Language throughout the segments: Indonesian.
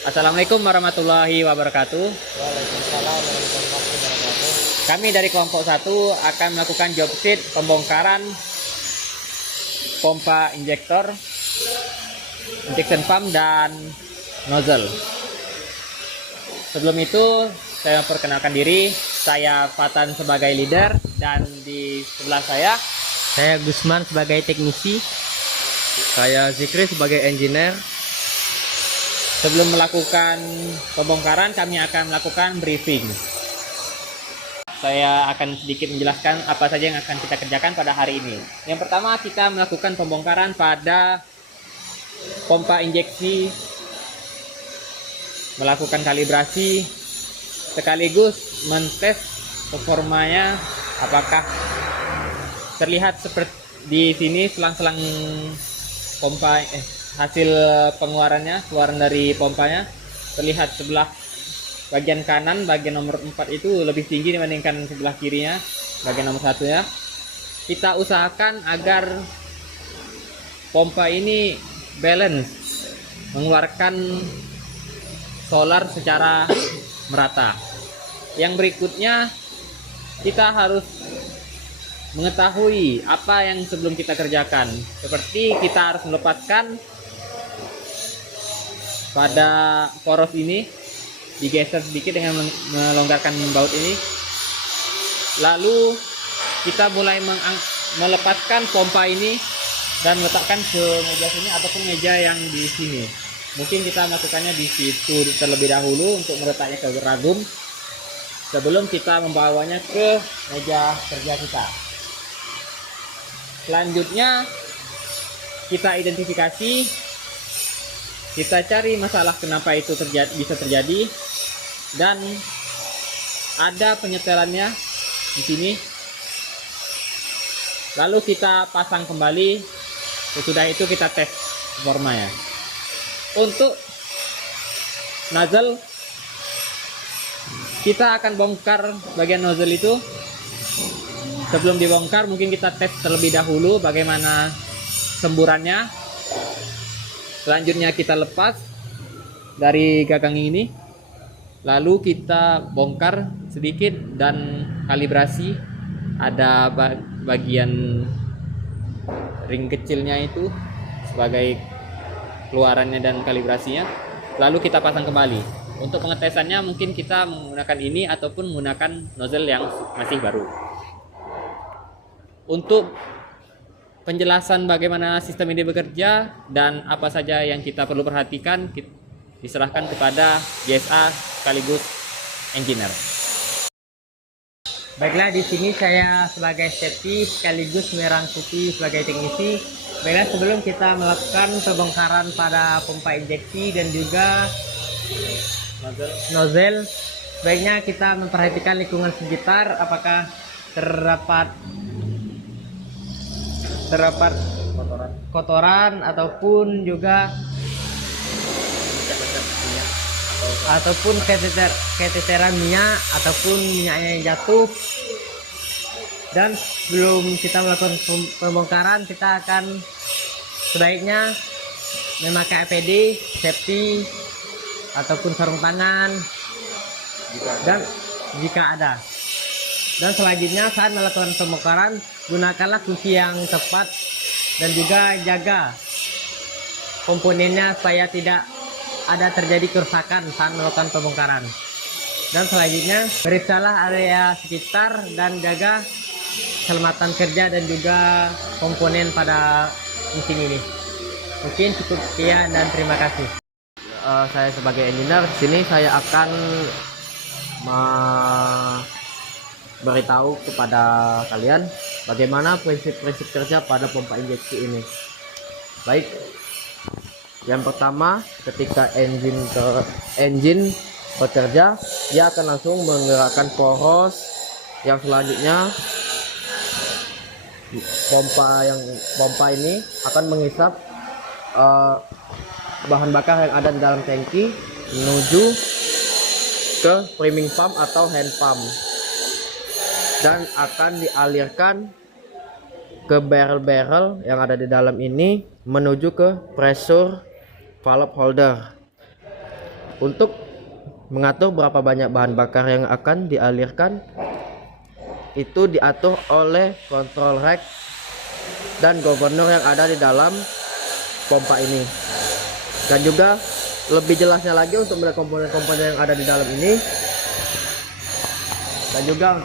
Assalamualaikum warahmatullahi wabarakatuh. Waalaikumsalam warahmatullahi wabarakatuh. Kami dari kelompok 1 akan melakukan job sheet pembongkaran pompa injektor, injection pump dan nozzle. Sebelum itu saya memperkenalkan diri. Saya Fatan sebagai leader dan di sebelah saya Gusman sebagai teknisi. Saya Zikri sebagai engineer. sebelum melakukan pembongkaran kami akan melakukan briefing. Saya akan sedikit menjelaskan apa saja yang akan kita kerjakan pada hari ini. Yang pertama, kita melakukan pembongkaran pada pompa injeksi, melakukan kalibrasi, sekaligus mentes performanya apakah terlihat seperti di sini selang-selang pompa hasil pengeluarannya, keluaran dari pompanya terlihat sebelah bagian kanan, bagian nomor 4 itu lebih tinggi dibandingkan sebelah kirinya, bagian nomor 1 ya. Kita usahakan agar pompa ini balance, mengeluarkan solar secara merata. Yang berikutnya, kita harus mengetahui apa yang sebelum kita kerjakan. Seperti kita harus melepaskan pada poros ini, digeser sedikit dengan melonggarkan baut ini. Lalu kita mulai melepaskan pompa ini dan meletakkan ke meja sini ataupun meja yang di sini. Mungkin kita melakukannya di situ terlebih dahulu untuk meletaknya ke ragum sebelum kita membawanya ke meja kerja kita. Selanjutnya kita identifikasi, kita cari masalah kenapa itu bisa terjadi, dan ada penyetelannya di sini. Lalu kita pasang kembali. Sesudah itu kita tes performanya. Untuk nozzle, kita akan bongkar bagian nozzle itu. Sebelum dibongkar mungkin kita tes terlebih dahulu bagaimana semburannya. Selanjutnya kita lepas dari gagang ini, lalu kita bongkar sedikit dan kalibrasi. Ada bagian ring kecilnya itu sebagai keluarannya dan kalibrasinya. Lalu kita pasang kembali. Untuk pengetesannya mungkin kita menggunakan ini ataupun menggunakan nozzle yang masih baru. Untuk penjelasan bagaimana sistem ini bekerja dan apa saja yang kita perlu perhatikan diserahkan kepada GSA sekaligus engineer. Baiklah, di sini saya sebagai safety sekaligus merangkuti sebagai teknisi. Baiklah, sebelum kita melakukan pembongkaran pada pompa injeksi dan juga nozzle, baiknya kita memperhatikan lingkungan sekitar, apakah terdapat kotoran ataupun juga keteteran minyak ataupun minyaknya yang jatuh. Dan sebelum kita melakukan pembongkaran, kita akan sebaiknya memakai APD, safety ataupun sarung tangan dan jika ada. Dan selanjutnya saat melakukan pembongkaran, gunakanlah kunci yang tepat dan juga jaga komponennya supaya tidak ada terjadi kerusakan saat melakukan pembongkaran. Dan selanjutnya periksalah area sekitar dan jaga keselamatan kerja dan juga komponen pada mesin ini. Mungkin cukup sekian dan terima kasih. Saya sebagai engineer di sini saya akan beritahu kepada kalian bagaimana prinsip-prinsip kerja pada pompa injeksi ini. Baik, yang pertama, ketika engine bekerja, dia akan langsung menggerakkan poros. Yang selanjutnya, pompa ini akan menghisap bahan bakar yang ada di dalam tangki menuju ke priming pump atau hand pump dan akan dialirkan ke barrel-barrel yang ada di dalam ini menuju ke pressure valve holder. Untuk mengatur berapa banyak bahan bakar yang akan dialirkan itu diatur oleh kontrol rack dan governor yang ada di dalam pompa ini. Dan juga lebih jelasnya lagi untuk melihat komponen-komponen yang ada di dalam ini, dan juga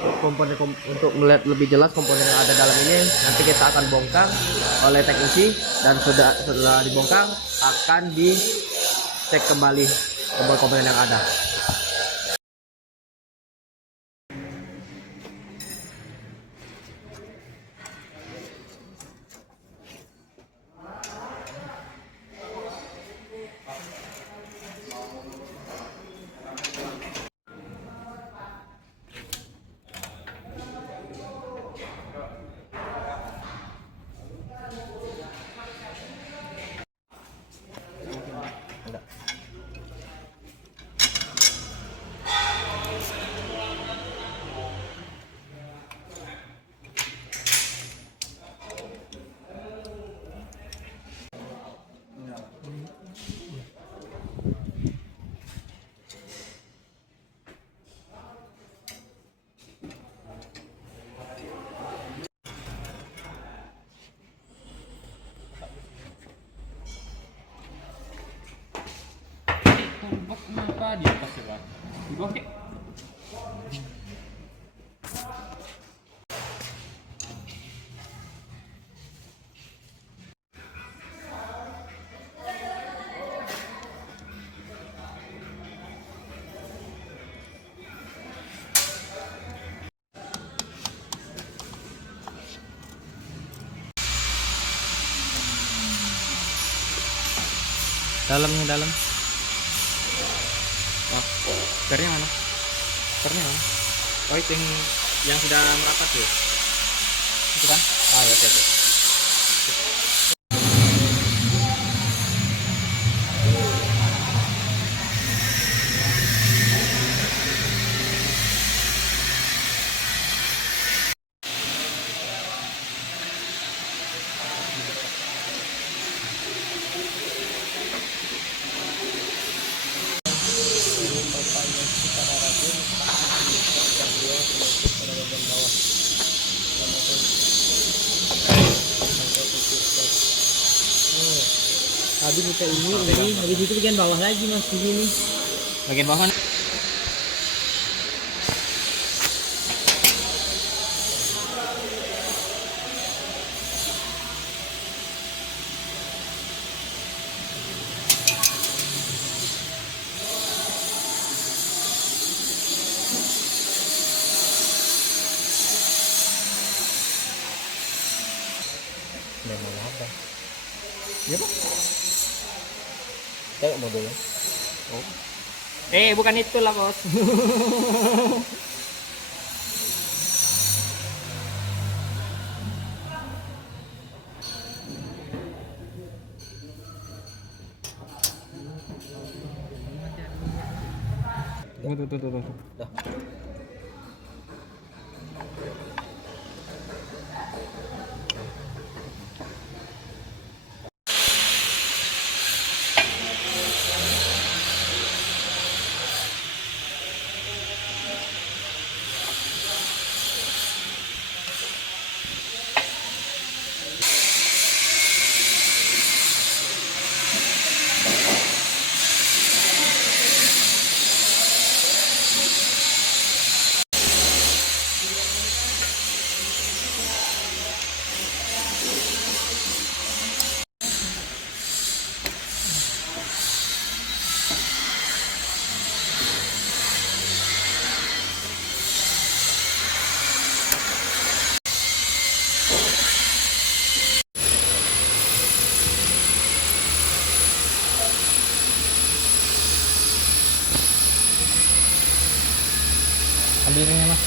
untuk melihat lebih jelas komponen yang ada dalam ini, nanti kita akan bongkar oleh teknisi, dan setelah dibongkar akan dicek kembali komponen yang ada. Toolbox kenapa di atas ya Pak? Di bawah kek. Dalamnya dalam. Oh, pernya mana? Pernya mana? Oh, itu yang sudah merapat tuh. Itu kan? Ah, ya, oke, oke. Habis kita ini habis itu bagian bawah lagi mas di sini. Bagian bawah. Ya Pak? Kayak modelnya. Oh. Bukan itu lah, Bos. Tuh. Dah. Ambil ininya, Mas.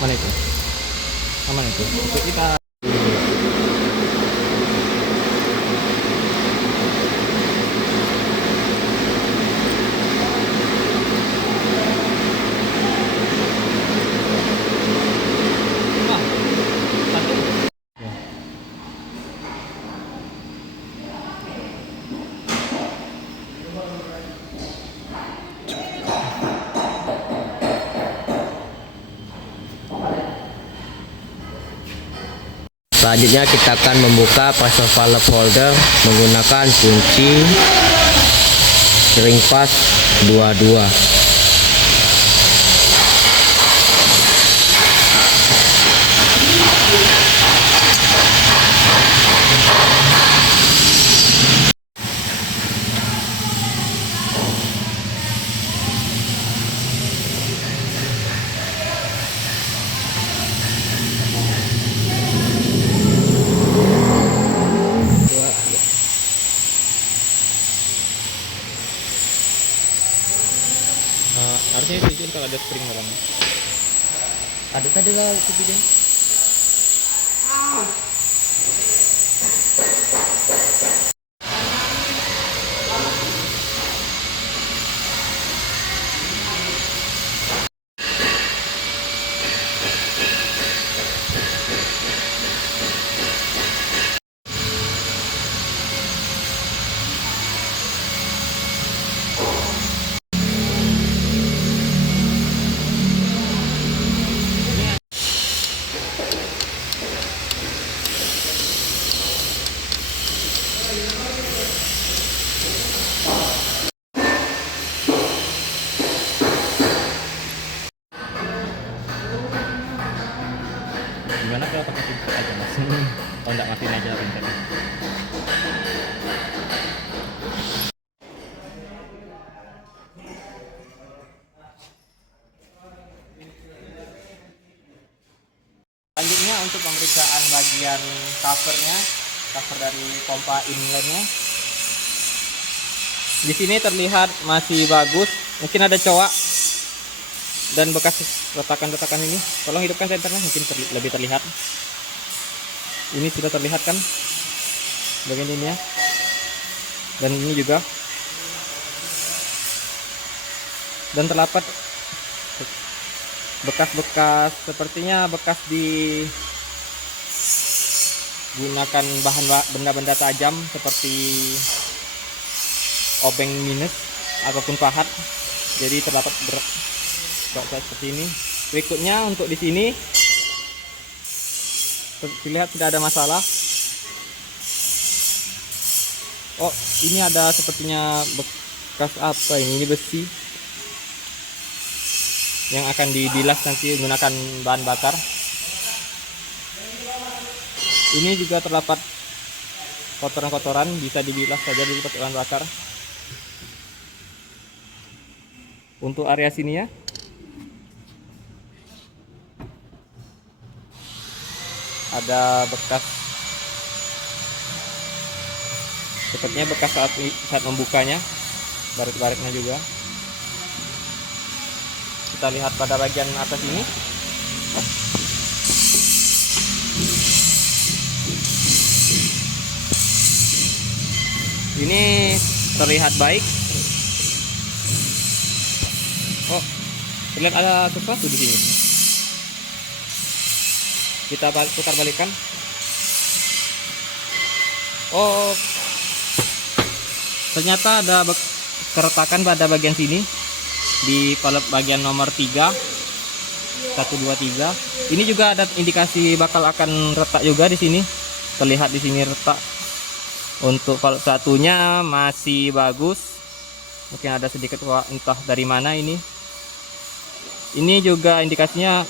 Mana itu? Mana itu? Untuk kita. Wah, satu. Selanjutnya kita akan membuka pressure valve holder menggunakan kunci ring pas 22. Harusnya ditunjukin kalau ada spring orang. Ada tadi lah ketiga. Gimana kalau pakai pinset aja mas? Kalau nggak matiin aja pinset. Selanjutnya untuk pemeriksaan bagian covernya, cover dari pompa inletnya. Di sini terlihat masih bagus, mungkin ada cowok dan bekas retakan-retakan ini. Tolong hidupkan senternya, mungkin lebih terlihat. Ini sudah terlihat kan bagian ini ya, dan ini juga, dan terdapat bekas-bekas, sepertinya bekas digunakan bahan benda-benda tajam seperti obeng minus ataupun pahat, jadi terdapat berat seperti ini. Berikutnya untuk di sini terlihat tidak ada masalah. Oh, ini ada sepertinya bekas apa ini besi yang akan dibilas nanti menggunakan bahan bakar. Ini juga terdapat kotoran-kotoran, bisa dibilas saja di bahan bakar. Untuk area sini ya, ada bekas, sepertinya bekas saat membukanya, baret-baretnya juga. Kita lihat pada bagian atas ini. Ini terlihat baik. Oh, terlihat ada sesuatu di sini. Kita putar balikan. Oh, ternyata ada keretakan pada bagian sini di valve bagian nomor 3, 1, 2, 3. Ini juga ada indikasi bakal akan retak juga di sini. Terlihat di sini retak. Untuk valve satunya masih bagus. Mungkin ada sedikit entah dari mana ini. Ini juga indikasinya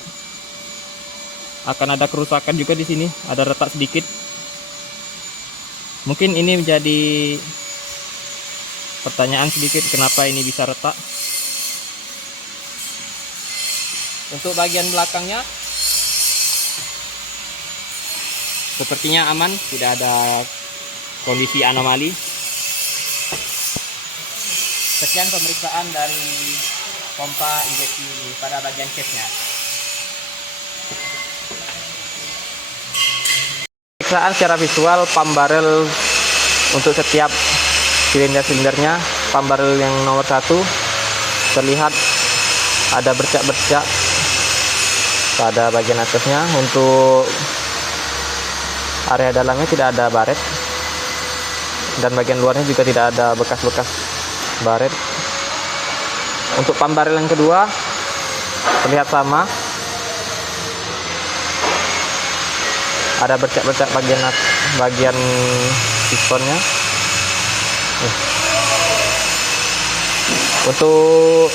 akan ada kerusakan juga di sini, ada retak sedikit. Mungkin ini menjadi pertanyaan sedikit, kenapa ini bisa retak. Untuk bagian belakangnya sepertinya aman, tidak ada kondisi anomali. Sekian pemeriksaan dari pompa injeksi pada bagian case-nya. Pemeriksaan secara visual pump barrel untuk setiap silinder-silindernya. Pump barrel yang nomor 1 terlihat ada bercak-bercak pada bagian atasnya. Untuk area dalamnya tidak ada baret, dan bagian luarnya juga tidak ada bekas-bekas baret. Untuk pump barrel yang kedua terlihat sama, ada bercak-bercak bagian pistonnya. Untuk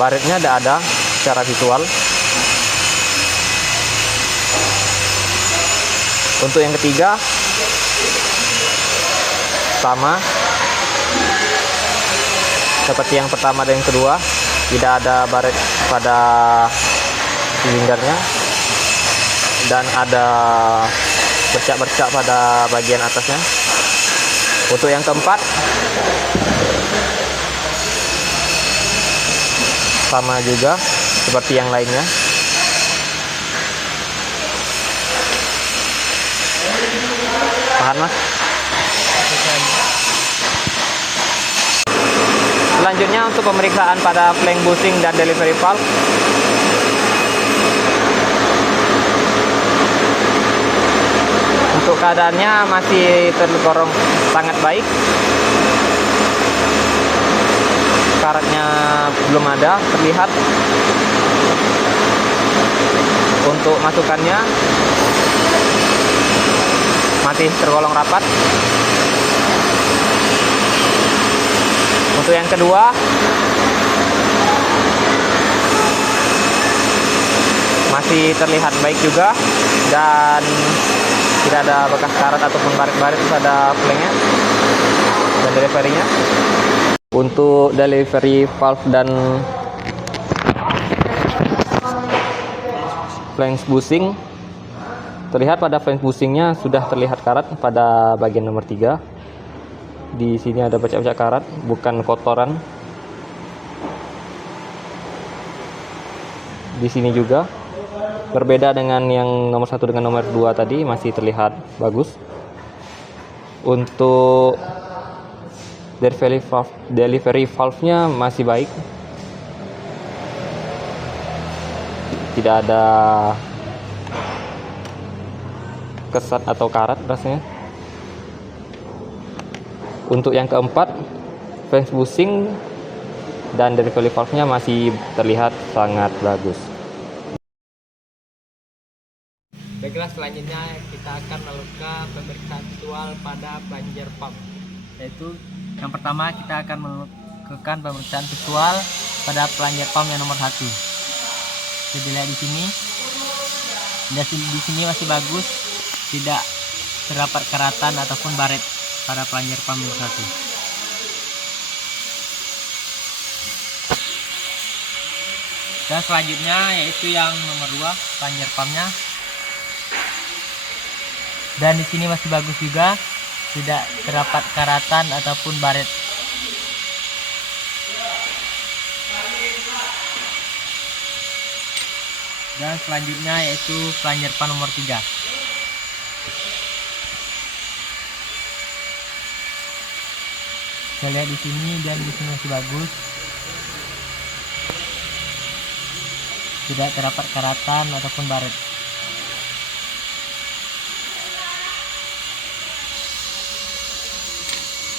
baretnya tidak ada secara visual. Untuk yang ketiga sama seperti yang pertama dan yang kedua, tidak ada baret pada silindernya dan ada bercak-bercak pada bagian atasnya. Untuk yang keempat sama juga seperti yang lainnya. Tahan mas. Selanjutnya untuk pemeriksaan pada flank bushing dan delivery valve. Untuk keadaannya masih tergolong sangat baik. Karatnya belum ada terlihat. Untuk masukannya masih tergolong rapat. Untuk yang kedua masih terlihat baik juga dan tidak ada bekas karat ataupun baret-baret pada flanknya dan deliverynya. Untuk delivery valve dan flange bushing, terlihat pada flange bushingnya sudah terlihat karat pada bagian nomor 3. Di sini ada bercak-bercak karat, bukan kotoran. Di sini juga berbeda dengan yang nomor 1 dengan nomor 2 tadi, masih terlihat bagus. Untuk delivery valve-nya masih baik, tidak ada kesat atau karat rasanya. Untuk yang keempat, flange bushing dan delivery valve-nya masih terlihat sangat bagus. Baiklah, selanjutnya kita akan melakukan pemeriksaan visual pada plunger pump. Yaitu yang pertama kita akan melakukan pemeriksaan visual pada plunger pump yang nomor 1. Jadi lihat di sini. Di sini masih bagus, tidak terdapat karatan ataupun baret pada plunger pump nomor 1. Dan selanjutnya yaitu yang nomor 2, plunger pumpnya. Dan di sini masih bagus juga, tidak terdapat karatan ataupun baret. Dan selanjutnya yaitu plunger pump nomor 3. Kita lihat di sini dan di sini masih bagus, tidak terdapat karatan ataupun baret.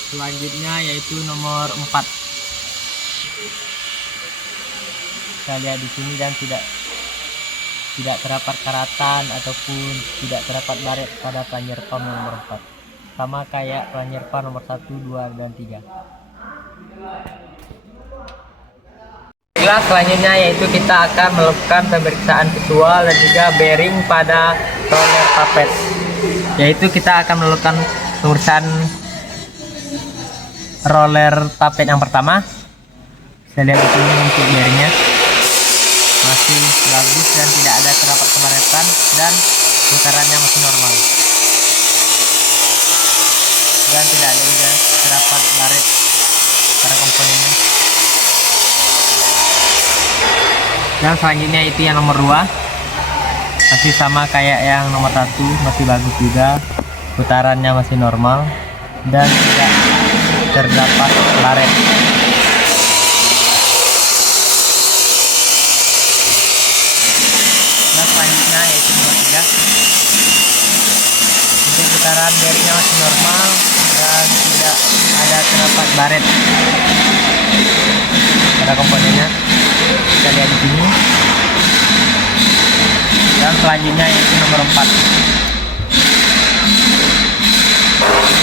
Selanjutnya yaitu nomor 4. Kita lihat di sini dan tidak terdapat karatan ataupun tidak terdapat baret pada plunger pump nomor 4. Sama kayak plunger pump nomor 1, 2, dan 3. Selanjutnya yaitu kita akan melakukan pemeriksaan visual dan juga bearing pada roller tappet. Yaitu kita akan melakukan pemeriksaan roller tappet yang pertama. Saya lihat di sini untuk bearingnya masih bagus dan tidak ada terdapat kebaretan dan putarannya masih normal. Dan tidak ada juga terdapat baret pada komponennya. Dan selanjutnya itu yang nomor 2, masih sama kayak yang nomor 1, masih bagus juga, putarannya masih normal dan tidak terdapat baret. Dan selanjutnya yaitu nomor 3, untuk putaran bearingnya masih normal dan tidak ada terdapat baret pada komponennya. Kita lihat di sini. Dan Dan selanjutnya yaitu nomor 4.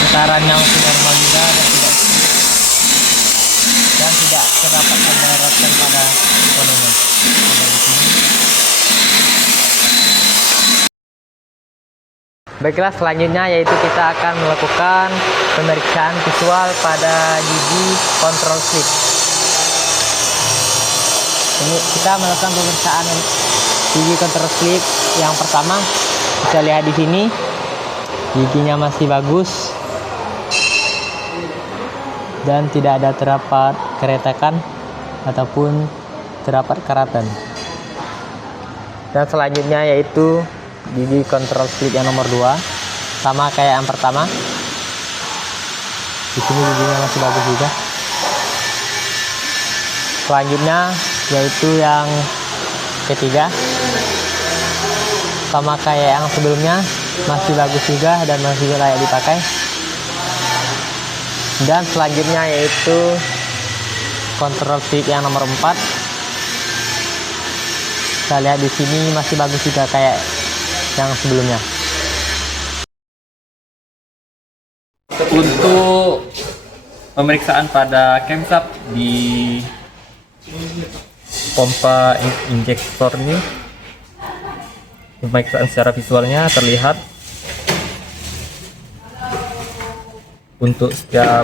Putarannya masih normal juga dan tidak terdapat pemberetan pada komponennya. Dari sini. Baiklah, selanjutnya yaitu kita akan melakukan pemeriksaan visual pada gigi control slip. Ini kita melakukan pemeriksaan gigi control slip yang pertama. Bisa lihat di sini giginya masih bagus dan tidak ada terdapat keretakan ataupun terdapat karatan. Dan selanjutnya yaitu gigi control slip yang nomor 2, sama kayak yang pertama. Di sini giginya masih bagus juga. Selanjutnya yaitu yang ketiga, sama kayak yang sebelumnya, masih bagus juga dan masih layak dipakai. Dan selanjutnya yaitu control stick yang nomor 4. Kita lihat di sini masih bagus juga kayak yang sebelumnya. Untuk pemeriksaan pada camshaft di pompa injektor ini, pemeriksaan secara visualnya terlihat untuk setiap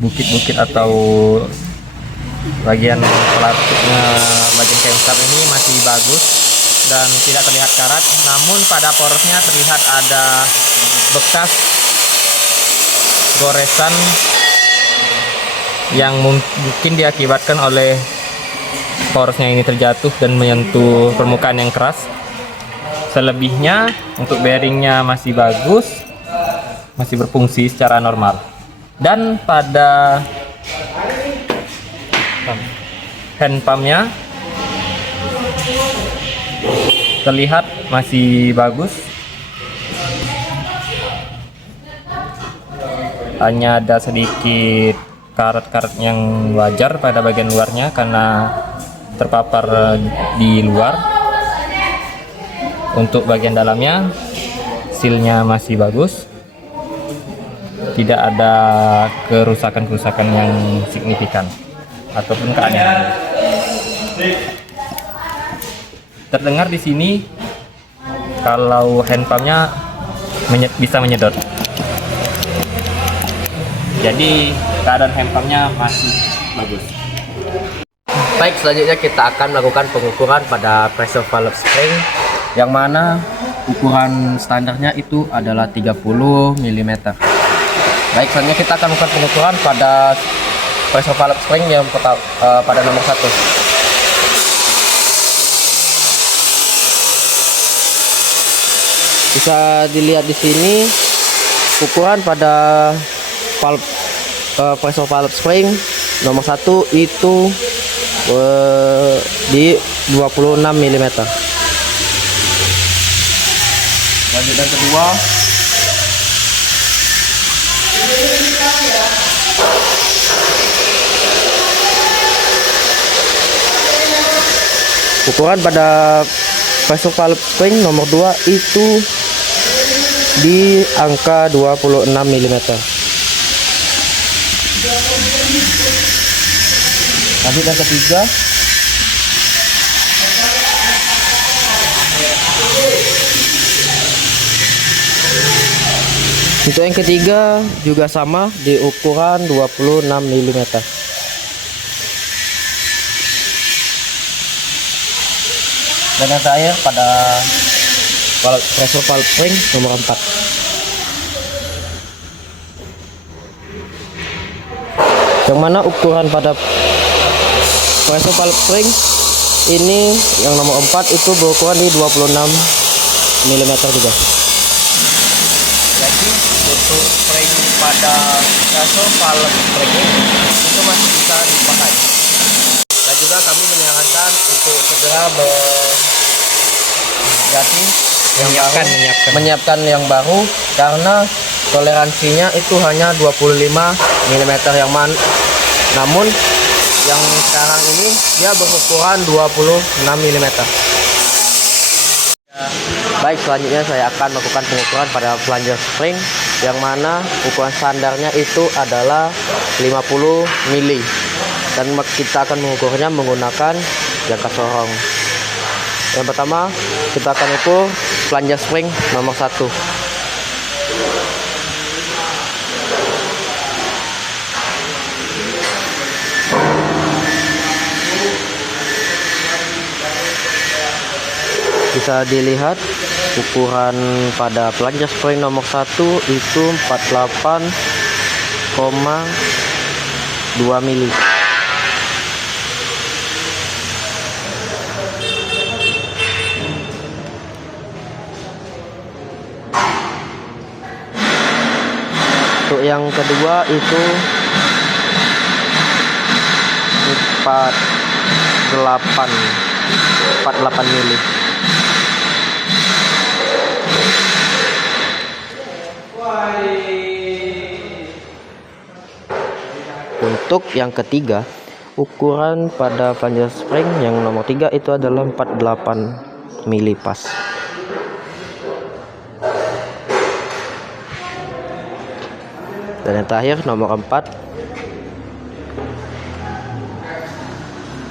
bukit-bukit atau bagian plastiknya bagian camshaft ini masih bagus dan tidak terlihat karat, namun pada porosnya terlihat ada bekas goresan yang mungkin diakibatkan oleh porosnya ini terjatuh dan menyentuh permukaan yang keras. Selebihnya untuk bearingnya masih bagus, masih berfungsi secara normal. Dan pada hand pumpnya terlihat masih bagus, hanya ada sedikit karat-karat yang wajar pada bagian luarnya karena terpapar di luar. Untuk bagian dalamnya sealnya masih bagus, tidak ada kerusakan-kerusakan yang signifikan ataupun keanehan. Terdengar di sini kalau hand pumpnya bisa menyedot. Jadi keadaan hand pumpnya masih bagus. Baik, selanjutnya kita akan melakukan pengukuran pada pressure valve spring, yang mana ukuran standarnya itu adalah 30 mm. Baik, selanjutnya kita akan melakukan pengukuran pada pressure valve spring yang pada nomor 1. Bisa dilihat di sini ukuran pada valve pressure valve spring nomor 1 itu di 26 mm. Lanjut yang kedua, ukuran pada pressure valve spring nomor 2 itu di angka 26 mm. Lanjut yang ketiga, untuk yang ketiga juga sama di ukuran 26 mm. Dan yang terakhir pada pressure valve spring nomor 4. Yang mana ukuran pada pressure valve spring ini yang nomor 4 itu berukuran di 26 mm juga. Jadi untuk spring pada pressure valve spring ini itu masih bisa dipakai. Dan juga kami menyarankan untuk segera menyiapkan yang baru karena toleransinya itu hanya 25 mm namun yang sekarang ini dia berukuran 26 mm. Baik, selanjutnya saya akan melakukan pengukuran pada plunger spring, yang mana ukuran standarnya itu adalah 50 mili, dan kita akan mengukurnya menggunakan jangka sorong. Yang pertama, kita akan ukur plunger spring nomor 1. Bisa dilihat ukuran pada plunger spring nomor 1 itu 48,2 mili. Untuk yang kedua itu 48 mili. Untuk yang ketiga, ukuran pada plunger spring yang nomor 3 itu adalah 48 mili pas. Dan yang terakhir nomor 4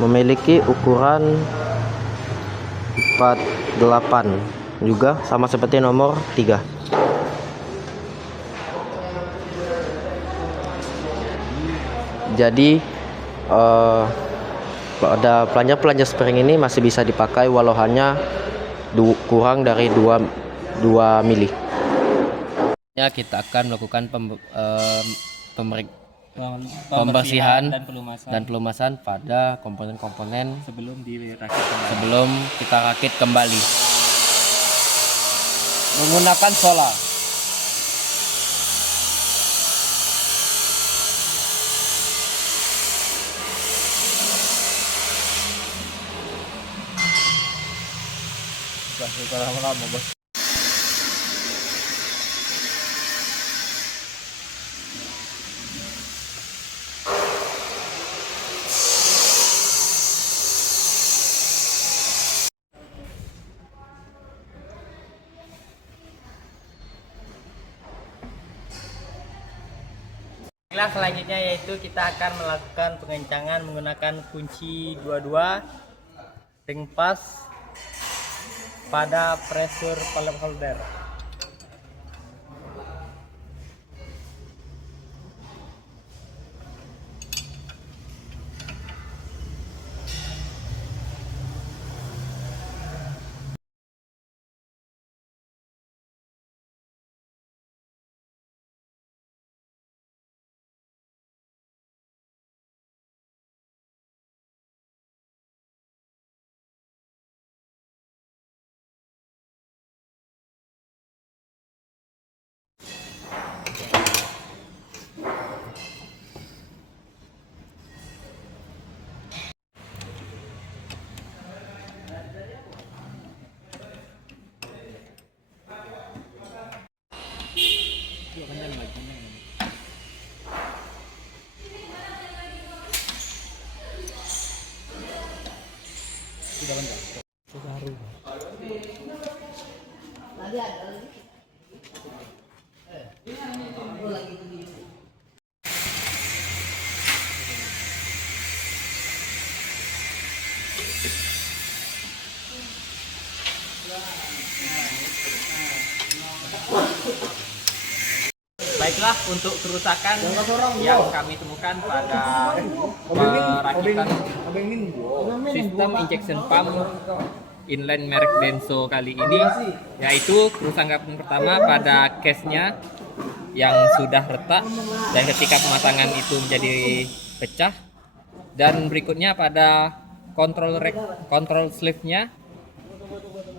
memiliki ukuran 48, juga sama seperti nomor 3. Jadi pada plunger spring ini masih bisa dipakai walau hanya kurang dari 2 mili. Ya, kita akan melakukan pembersihan dan pelumasan pada komponen-komponen sebelum kita rakit kembali menggunakan solar. lama-lama, Bos. Selanjutnya yaitu kita akan melakukan pengencangan menggunakan kunci 22 ring pas pada pressure palm holder. Baiklah, untuk kerusakan yang kami temukan pada perakitan sistem injection pump inline merek Denso kali ini, yaitu kerusakan pertama pada case-nya yang sudah retak dan ketika pemasangan itu menjadi pecah, dan berikutnya pada kontrol sleeve-nya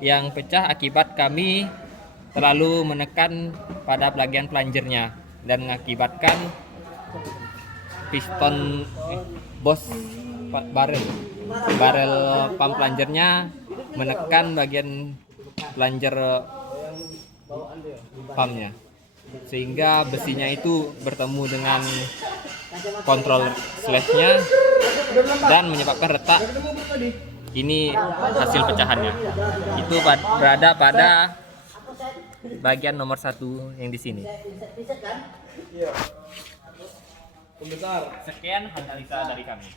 yang pecah akibat kami terlalu menekan pada bagian plungernya dan mengakibatkan piston barel pump plungernya menekan bagian plunger pumpnya, sehingga besinya itu bertemu dengan kontrol sleeve-nya dan menyebabkan retak. Ini hasil pecahannya. Itu berada pada bagian nomor 1 yang di sini. Sekian analisa dari kami.